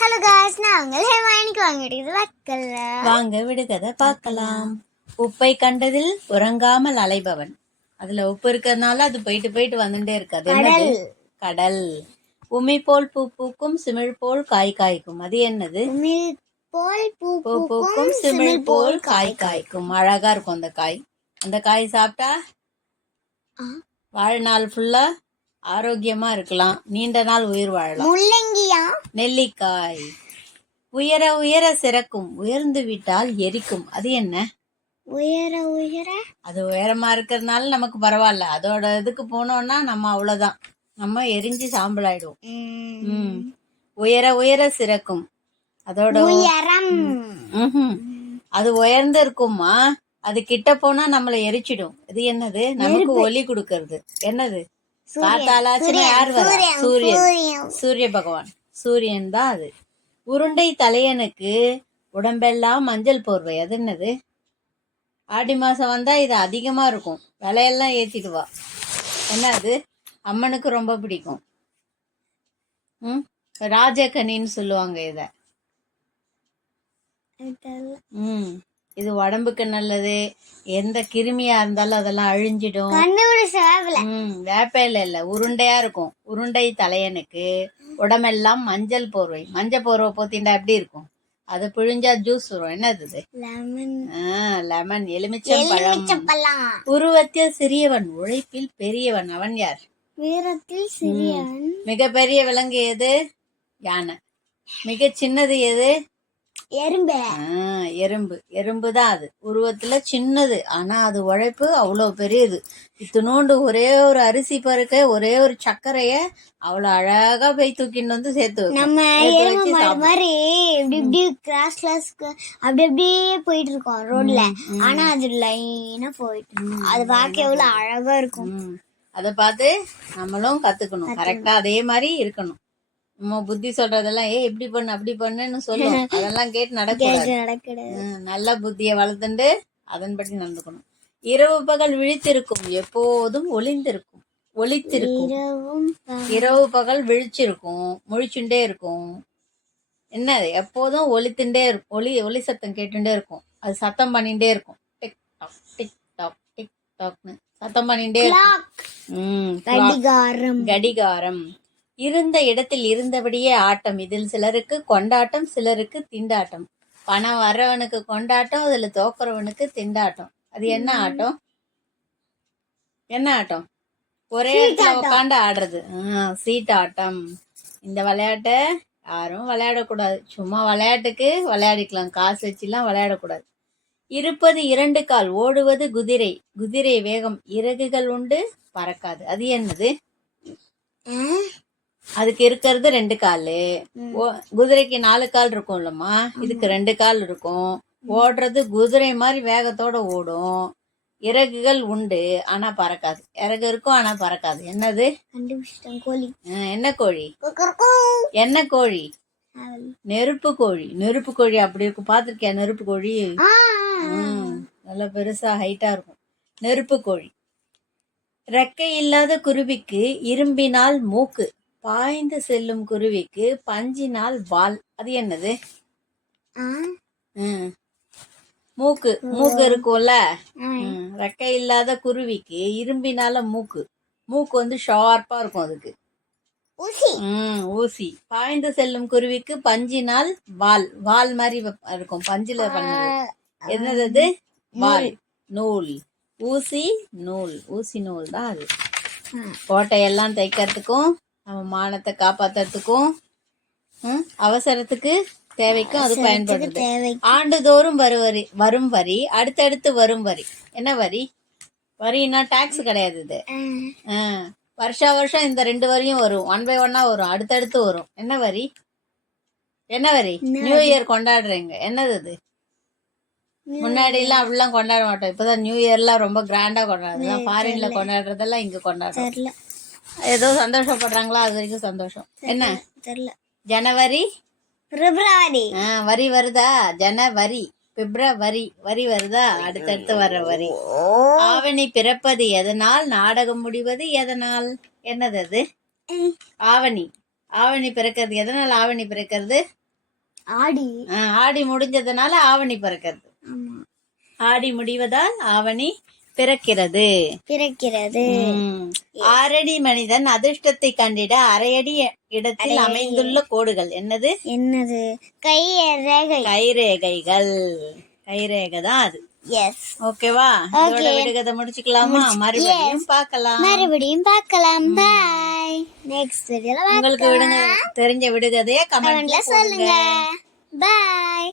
Hello guys, நான் உங்கள் ஹேமாயினிக்கு வாங்க விடுகதை பார்க்கலாம். உப்பை கண்டதில் உறங்காமல் அலைபவன். அதுல உப்பு இருக்கிறதுனால அது போயிட்டு போயிட்டு வந்துட்டே இருக்கு. அது என்னது? கடல். உமி போல் பூ பூக்கும், சிமிழ் போல் காய் காய்க்கும். அது என்னது? பூ பூக்கும், சிமிழ் போல் காய் காய்க்கும். அழகா இருக்கும் அந்த காய். அந்த காய் சாப்பிட்டா வாழ்நாள் ஃபுல்லா ஆரோக்கியமா இருக்கலாம், நீண்ட நாள் உயிர் வாழலாம். முள்ளங்கியா? நெல்லிக்காய். உயர உயர சிறக்கும், உயர்ந்து விட்டால் எரிக்கும். அது என்ன? உயர உயர அது உயரமா இருக்கிறதுனால நமக்கு பரவாயில்ல. அதோட இதுக்கு போனோம்னா நம்ம அவ்வளவுதான், நம்ம எரிஞ்சு சாம்பல் ஆயிடுவோம். உயர உயர சிறக்கும், அதோட உயரம். அது உயர்ந்து இருக்குமா, அது கிட்ட போனா நம்மளை எரிச்சிடும். இது என்னது? நமக்கு ஒளி கொடுக்கறது. என்னது? காத்தாலாச்சுன்னா யார் வர? சூரியன். சூரிய பகவான், சூரியன் தான் அது. உருண்டை தலையனுக்கு உடம்பெல்லாம் மஞ்சள் போர்வை. அது என்னது? ஆடி மாசம் வந்தா இது அதிகமா இருக்கும், விலையெல்லாம் ஏத்திடுவா. என்னது? அம்மனுக்கு ரொம்ப பிடிக்கும். ராஜகனின்னு சொல்லுவாங்க இத. இது உடம்புக்கு நல்லது. எந்த கிருமியா இருந்தாலும் அதெல்லாம் அழிஞ்சிடும். வேப்பையில இல்ல, உருண்டையா இருக்கும். உருண்டை தலையனுக்கு உடம்பெல்லாம் மஞ்சள் போர்வை. மஞ்சள் போர்வை போத்திண்டா எப்படி இருக்கும்? அது பிழிஞ்சா ஜூஸ் வரும். என்னது? லெமன். எலுமிச்சம்பழம். உருவத்தில் சிறியவன், உழைப்பில் பெரியவன். அவன் யார்? வீரத்தில் சிறியவன். மிகப்பெரிய விலங்கு எது? யானை. மிக சின்னது எது? எறும்பு. எறும்பு தான் அது. உருவத்துல சின்னது, ஆனா அது உழைப்பு அவ்வளவு பெரியது. இத்தினோண்டு ஒரே ஒரு அரிசி பருக்க, ஒரே ஒரு சர்க்கரைய அவ்வளவு அழகா போய் தூக்கிட்டு வந்து சேர்த்து நம்ம மாதிரி இப்படி கிராஸ் கிளாஸ்க்கு அப்படி அப்படியே போயிட்டு இருக்கோம் ரோட்ல. ஆனா அது லைனா போயிட்டு அது பார்க்க எவ்வளவு அழகா இருக்கும். அத பார்த்து நம்மளும் கத்துக்கணும். கரெக்டா அதே மாதிரி இருக்கணும். நம்ம புத்தி சொல்றதெல்லாம் இப்படி பண்ணு அப்படி பண்ணுன்னு சொல்லும், அதெல்லாம் கேட்டு நடக்கூடாது. நல்ல புத்திய வளர்த்துண்டு அதன்படி நடந்துக்கணும். இரவு பகல் விழித்திருக்கும், எப்போதும் ஒளிந்திருக்கும். இரவு பகல் விழிச்சிருக்கும், முழிச்சுட்டே இருக்கும். என்ன? எப்போதும் ஒலித்துண்டே இருக்கும். ஒலி சத்தம் கேட்டுட்டே இருக்கும். அது சத்தம் பண்ணிட்டே இருக்கும். Tick tock tick tock tick டாக்னு சத்தம் பண்ணிட்டே இருக்கும். கடிகாரம். இருந்த இடத்தில் இருந்தபடியே ஆட்டம். இதில் சிலருக்கு கொண்டாட்டம், சிலருக்கு திண்டாட்டம். பணம் வர்றவனுக்கு கொண்டாட்டம், அதுல தோக்குறவனுக்கு திண்டாட்டம். அது என்ன ஆட்டம்? என்ன ஆட்டம்? ஒரே இடத்துல உட்காந்து ஆடுறது. சீட்டாட்டம். இந்த விளையாட்டை யாரும் விளையாடக்கூடாது. சும்மா விளையாட்டுக்கு விளையாடிக்கலாம், காசு வச்சுலாம் விளையாடக்கூடாது. இருப்பது 2 கால், ஓடுவது குதிரை. குதிரை வேகம், இறகுகள் உண்டு, பறக்காது. அது என்னது? அதுக்கு இருக்கிறது 2 காலு. குதிரைக்கு 4 கால் இருக்கும் இல்லம்மா, இதுக்கு 2 கால் இருக்கும். ஓடுறது குதிரை மாதிரி வேகத்தோட ஓடும். இறகுகள் உண்டு, ஆனா பறக்காது. இறகு இருக்கும், ஆனா பறக்காது. என்னது? கோழி. என்ன கோழி? என்ன கோழி? நெருப்பு கோழி. நெருப்பு கோழி அப்படி இருக்கும், பாத்திருக்கியா? நெருப்பு கோழி நல்ல பெருசா ஹைட்டா இருக்கும். நெருப்பு கோழி. ரெக்கை இல்லாத குருவிக்கு இரும்பினால் மூக்கு, பாய்ந்து செல்லும் குருவிக்கு பஞ்சினால் வால். அது என்னது? மூக்கு. மூக்கு இருக்கும்ல. ரெக்கை இல்லாத குருவிக்கு இரும்பினால மூக்கு. மூக்கு வந்து ஷார்ப்பா இருக்கும் அதுக்கு. ஊசி. பாய்ந்து செல்லும் குருவிக்கு பஞ்சினால் வால். வால் மாதிரி இருக்கும், பஞ்சில பண்ணது. என்னது? வால். நூல். ஊசி நூல். ஊசி நூல் தான் அது. கோட்டையெல்லாம் தைக்கிறதுக்கும், நம்ம மானத்தை காப்பாத்துறதுக்கும், அவசரத்துக்கு தேவைக்கும் அது பயன்படுது. ஆண்டுதோறும் வரும் வரி, அடுத்தடுத்து வரும் வரி. என்ன வரி? வரின்னா டாக்ஸ் கிடையாது இது. வருஷம் இந்த 2 வரியும் வரும், 1 by 1 வரும், அடுத்தடுத்து வரும். என்ன வரி? என்ன வரி? நியூ இயர் கொண்டாடுறீங்க, என்னது அது? முன்னாடி எல்லாம் அப்படிலாம் கொண்டாட மாட்டோம். இப்பதான் நியூ இயர் எல்லாம் ரொம்ப கிராண்டா கொண்டாடுறது. ஃபாரின்ல கொண்டாடுறதெல்லாம் இங்க கொண்டாடுறோம். ஏதோ சந்தோஷப்படுறாங்களா, அது வரைக்கும் சந்தோஷம். என்ன? ஜனவரி, பிப்ரவரி. வரி வருதா? ஜனவரி, பிப்ரவரி. வரி வருதா? அடுத்தடுத்து வர்ற வரி. ஆவணி பிறப்பது எதனால், நாடகம் முடிவது எதனால்? என்னது அது? ஆவணி. ஆவணி பிறக்கிறது எதனால்? ஆவணி பிறக்கிறது ஆடி. ஆடி முடிஞ்சதுனால ஆவணி பிறக்கிறது. ஆமா. ஆடி முடிவதால் ஆவணி பிறக்கிறது. பிறக்கிறது. ஆறடி மனிதன் அதிர்ஷ்டத்தை கண்டிட அரையடி இடத்தில் அமைந்துள்ள கோடுகள் என்னது? என்னது? கைரேகை. கைரேகைகள். கைரேகை தான் அது. எஸ். ஓகேவா? இதோட விடுகதை முடிச்சுக்கலாமா? மறுபடியும் பார்க்கலாம். பாய். நெக்ஸ்ட் வீடியோல உங்களுக்கு தெரிஞ்ச விடுகதைய கமெண்ட்ல சொல்லுங்க. பாய்.